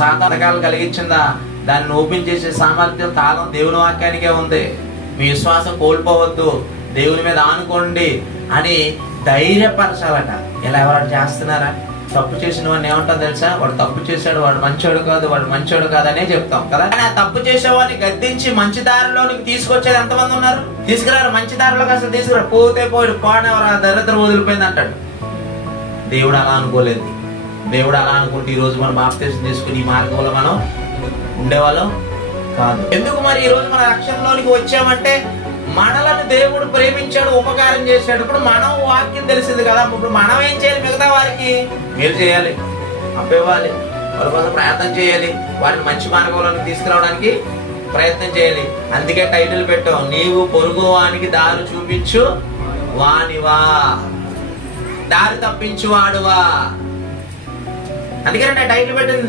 సాధకాలు కలిగించిందా? దాన్ని ఓపెన్ చేసే సామర్థ్యం తాళం దేవుని వాక్యానికే ఉంది. మీ విశ్వాసం కోల్పోవద్దు, దేవుని మీద ఆనుకోండి అని ధైర్యపరచాలట. ఇలా ఎవరైనా చేస్తున్నారా? తప్పు చేసిన వాడిని ఏమంటాం తెలుసా? వాడు తప్పు చేశాడు, వాడు మంచోడు కాదు, వాడు మంచోడు కాదనే చెప్తాం కదా. ఆ తప్పు చేసేవాడిని గద్దించి మంచి దారిలోనికి తీసుకొచ్చేది ఎంతమంది ఉన్నారు? తీసుకురారు. మంచి దారిలోకి అసలు తీసుకురా. పోతే పోయి పోనెవరు, ఆ దరిద్రం వదిలిపోయింది అంటాడు. దేవుడు అలా అనుకోలేదు. దేవుడు అలా అనుకుంటే ఈ రోజు మనం బాప్తిసం తీసుకుని ఈ మార్గంలో మనం ఉండేవాళ్ళం కాదు. ఎందుకు మరి ఈ రోజు మన రక్షణలోనికి వచ్చామంటే మనలను దేవుడు ప్రేమించాడు, ఉపకారం చేశాడు. ఇప్పుడు మనం వాక్యం తెలిసింది కదా, ఇప్పుడు మనం ఏం చేయాలి? మిగతా వారికి మేలు చేయాలి, అప్పివ్వాలి, వాళ్ళ కోసం ప్రయత్నం చేయాలి, వారిని మంచి మార్గంలోకి తీసుకురావడానికి ప్రయత్నం చేయాలి. అందుకే టైటిల్ పెట్టాం, నీవు పొరుగు వానికి దారి చూపించు వానివా, దారి తప్పించు వాడువా. అందుకనే టైటిల్ పెట్టింది.